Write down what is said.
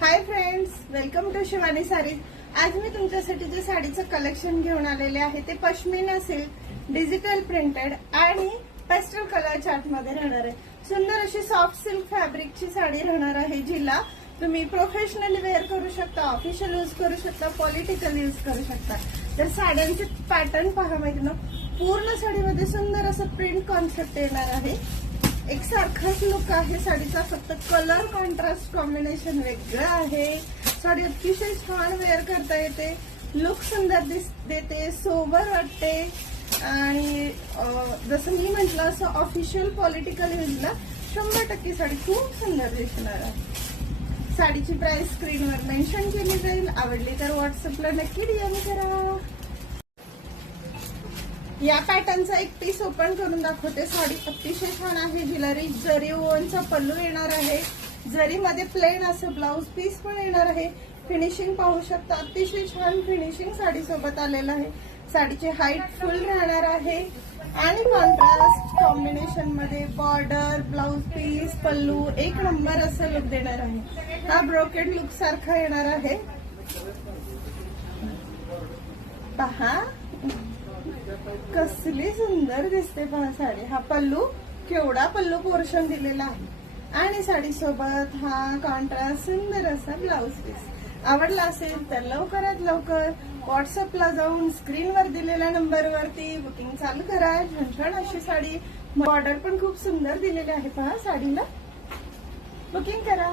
High friends, welcome to Shivani Sarees. आज मी तुमच्यासाठी जे साडीचं कलेक्शन घेऊन आलेले आहे ते पश्मिना सिल्क, डिजिटल प्रिंटेड आणि पेस्टल कलर चार्ट मध्ये राहणार आहे। सुंदर अशी सॉफ्ट सिल्क फॅब्रिकची साडी राहणार आहे, जिला तुम्ही प्रोफेशनली वेअर करू शकता, ऑफिशियल यूज करू शकता, पॉलिटिकल यूज करू शकता। तर साड्यांचे पॅटर्न पहा ना, पूर्ण साडीमध्ये सुंदर असं प्रिंट कॉन्सेप्ट येणार आहे। एक सारखाच लुक आहे साडीचा, फक्त कलर कॉन्ट्रास्ट कॉम्बिनेशन वेगळं आहे। साडी अतिशय छान वेअर करता येते, लुक सुंदर देते, सोबर वाटते आणि जसं मी म्हटलं असं ऑफिशियल पॉलिटिकल यूजला 100% साडी खूप सुंदर दिसणार आहे। साडीची प्राइस स्क्रीनवर मेन्शन केली जाईल, आवडली तर व्हॉट्सअपला नक्की डीएम करा। या पॅटर्नचा एक पीस ओपन करून दाखवते। साडी अतिशय छान आहे, जिला रिच जरी ओनचा पल्लू येणार आहे, जरीमध्ये प्लेन असं ब्लाउज पीस पण येणार आहे। फिनिशिंग पाहू शकता, अतिशय छान फिनिशिंग साडी सोबत आलेलं आहे। साडीची हाईट फुल राहणार आहे आणि कॉन्ट्रास्ट कॉम्बिनेशन मध्ये बॉर्डर, ब्लाउज पीस, पल्लू एक नंबर असं लुक देणार आहे। हा ब्रोकेड लुक सारखा येणार आहे, पहा कसली सुंदर दिसते पहा साडी। हा पल्लू, केवढा पल्लू पोर्शन दिलेला आहे आणि साडी सोबत हा कॉन्ट्रास्ट सुंदर असा ब्लाउज पीस। आवडला असेल तर लवकरात लवकर व्हॉट्सअपला जाऊन स्क्रीनवर दिलेल्या नंबरवरती बुकिंग चालू करा। छान छान अशी साडी, बॉर्डर पण खूप सुंदर दिलेली आहे पहा साडीला, बुकिंग करा।